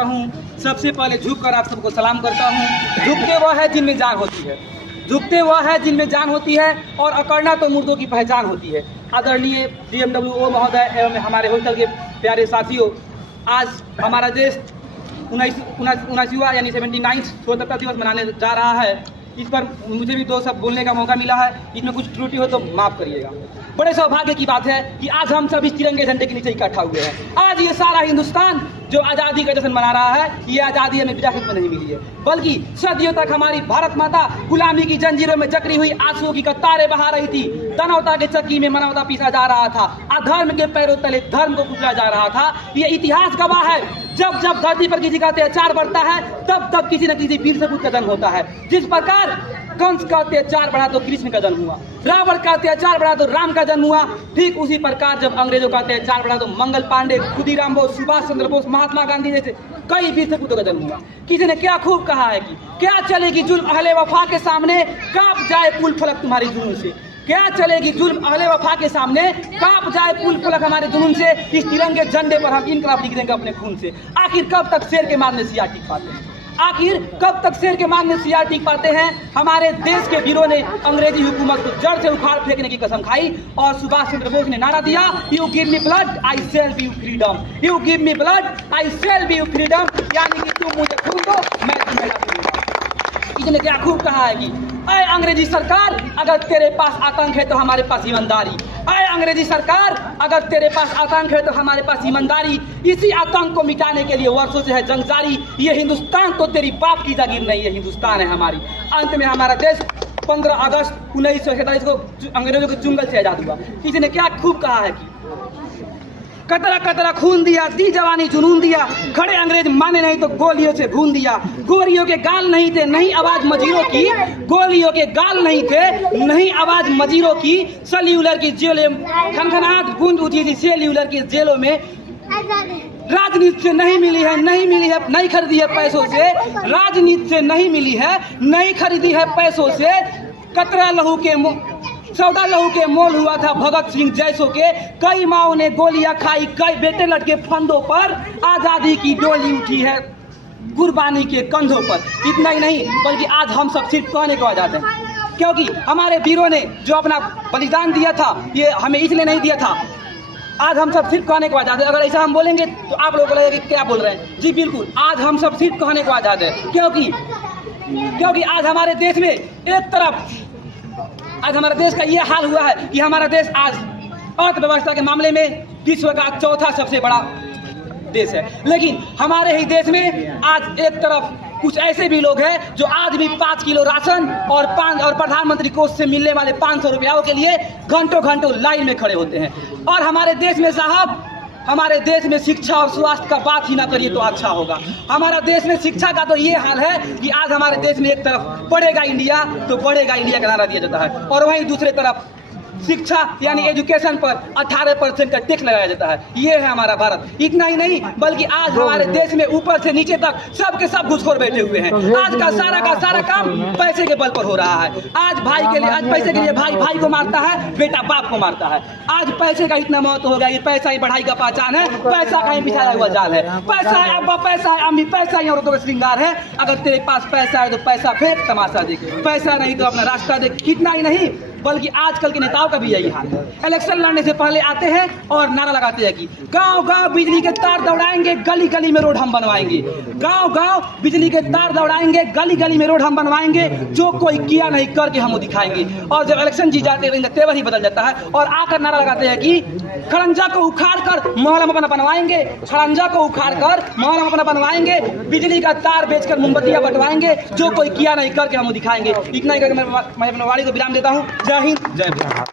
करता हूँ। सबसे पहले झुककर आप सबको सलाम करता हूँ। झुकते वह है जिनमें जान होती है, झुकते वह है जिनमें जान होती है और अकड़ना तो मुर्दों की पहचान होती है। आदरणीय DMWO महोदय एवं हमारे होटल के प्यारे साथियों, आज हमारा देश 79वां यानी 79th स्वतंत्रता दिवस मनाने जा रहा है। इस पर मुझे भी 2 शब्द बोलने का मौका मिला है, इसमें कुछ त्रुटि हो तो माफ़ करिएगा। बड़े सौभाग्य की बात है कि आज हम सब इस तिरंगे झंडे के नीचे इकट्ठा हुए हैं। आज ये सारा हिंदुस्तान जो आज़ादी का जश्न मना रहा है, ये आज़ादी हमें विरासत में नहीं मिली है, बल्कि सदियों तक हमारी भारत माता गुलामी की जंजीरों में जकड़ी हुई आंसुओं की कतारें बहा रही थी। तनौता के चक्की में मनौता पीसा जा रहा था, अधर्म के पैरों तले धर्म को कुचला जा रहा था। ये इतिहास गवाह है, जब जब धरती पर किसी का अत्याचार बढ़ता है तब तब किसी न किसी वीर सपूत का जन्म होता है। जिस प्रकार कंस का अत्याचार बढ़ा तो कृष्ण का जन्म हुआ, रावण का अत्याचार बढ़ा तो राम का जन्म हुआ, ठीक उसी प्रकार जब अंग्रेजों का अत्याचार बढ़ा तो मंगल पांडे, खुदीराम बोस, सुभाष चंद्र बोस, महात्मा गांधी जैसे कई वीर सपूतों का जन्म हुआ। किसी ने क्या खूब कहा है कि क्या चलेगी जुल्म अहले वफा के सामने, कांप जाए पुल फलक तुम्हारी जुनून से। क्या चलेगी जुल्म अहले वफा के सामने, कांप जाए पुल फलक हमारे जुनून से। इस तिरंगे झंडे पर हम इनकलाब लिख देंगे अपने खून से। आखिर कब तक शेर के मारने सियार टिक पाते हैं? आखिर कब तक शेर के मारने सियार टिक पाते हैं? हमारे देश के वीरों ने अंग्रेजी हुकूमत को जड़ से उखाड़ फेंकने की कसम खाई और सुभाष चंद्र बोस ने नारा दिया, you give me blood I shall be you freedom, you give me blood I shall be you freedom, यानी कि तुम मुझे खून दो मैं तुम्हें दूंगा। इसने क्या खूब कहा है कि अय अंग्रेजी सरकार, अगर तेरे पास आतंक है तो हमारे पास ईमानदारी। अय अंग्रेजी सरकार, अगर तेरे पास आतंक है तो हमारे पास ईमानदारी। इसी आतंक को मिटाने के लिए वर्षों से है जंग जारी। ये हिंदुस्तान तो तेरी बाप की जागीर नहीं है, हिंदुस्तान है हमारी। अंत में हमारा देश 15 अगस्त 1947 को अंग्रेजों के चुंगल से आजाद हुआ। किसी ने क्या खूब कहा है कि कतरा कतरा खून दिया, दी जवानी जुनून दिया, खड़े अंग्रेज माने नहीं तो गोलियों से भून दिया। गोलियों के गाल नहीं थे नहीं आवाज मजीरों की, गोलियों के गाल नहीं थे नहीं आवाज मजीरों की। सेल्यूलर की जेलों में खनखनाहट गूंज उठी थी, सेल्यूलर की जेलों में। राजनीति से नहीं मिली है, नहीं खरीदी है पैसों से, राजनीति से नहीं मिली है, नहीं खरीदी है पैसों से। कतरा लहू के सौदा लहू के मोल हुआ था भगत सिंह जैसों के। कई माओ ने गोलियां खाई, कई बेटे लटके फंदों पर। आजादी की डोली उठी है कुर्बानी के कंधों पर। इतना ही नहीं बल्कि आज हम सब सिर्फ कहने को आजाद हैं, क्योंकि हमारे वीरों ने जो अपना बलिदान दिया था ये हमें इसलिए नहीं दिया था। आज हम सब सिर्फ कहने को आजाद है। अगर ऐसा हम बोलेंगे तो आप लोगों को लगेगा कि क्या बोल रहे हैं। जी बिल्कुल, आज हम सब सिर्फ कहने को आजाद है, क्योंकि आज हमारे देश में एक तरफ आज हमारा देश का ये हाल हुआ है कि हमारा देश आज अर्थव्यवस्था के मामले में विश्व का 4था सबसे बड़ा देश है। लेकिन हमारे ही देश में आज एक तरफ कुछ ऐसे भी लोग हैं जो आज भी 5 किलो राशन और प्रधानमंत्री कोष से मिलने वाले 500 रुपयाओं के लिए घंटों घंटों लाइन में खड़े होते हैं। और हमारे देश में साहब, हमारे देश में शिक्षा और स्वास्थ्य का बात ही ना करिए तो अच्छा होगा। हमारा देश में शिक्षा का तो ये हाल है कि आज हमारे देश में एक तरफ बढ़ेगा इंडिया तो बढ़ेगा इंडिया का नारा दिया जाता है और वहीं दूसरी तरफ शिक्षा यानी एजुकेशन पर 18% का टैक्स लगाया जाता है। ये है हमारा भारत। इतना ही नहीं बल्कि आज हमारे देश में ऊपर से नीचे तक सब के सब घुसखोर बैठे हुए हैं। आज का सारा काम पैसे के बल पर हो रहा है। आज पैसे के लिए भाई को मारता है, बेटा बाप को मारता है। आज पैसे का इतना महत्व हो गया कि पैसा ही बढ़ाई का पहचान है, पैसा कहीं बिछाया हुआ जाल है। पैसा है अब्बा, पैसा है अम्मी, पैसा ही औरतों का श्रृंगार है। अगर तेरे पास पैसा है तो पैसा फेंक, तमाशा देख, पैसा नहीं तो अपना रास्ता देख। इतना ही नहीं बल्कि आजकल के नेताओं का भी यही हाल है। इलेक्शन लड़ने से पहले आते हैं और नारा लगाते हैं कि गांव गांव बिजली के तार दौड़ाएंगे, गली गली में रोड हम बनवाएंगे। गांव गांव बिजली के तार दौड़ाएंगे, गली गली में रोड हम बनवाएंगे। जो कोई किया नहीं करके हम दिखाएंगे। और जब इलेक्शन जीत जाते हैं तेवर ही बदल जाता है और आकर नारा लगाते हैं कि खड़ंजा को उखाड़ कर मोहल्ला में अपना बनवाएंगे, खड़ंजा को उखाड़ कर मोहल्ला में अपना बनवाएंगे, बिजली का तार बेचकर मोमबत्तियां बंटवाएंगे। जो कोई किया नहीं करके हम दिखाएंगे। इतना ही करके मैं अपने वाणी को विराम देता हूँ। जय हिंद, जय भारत।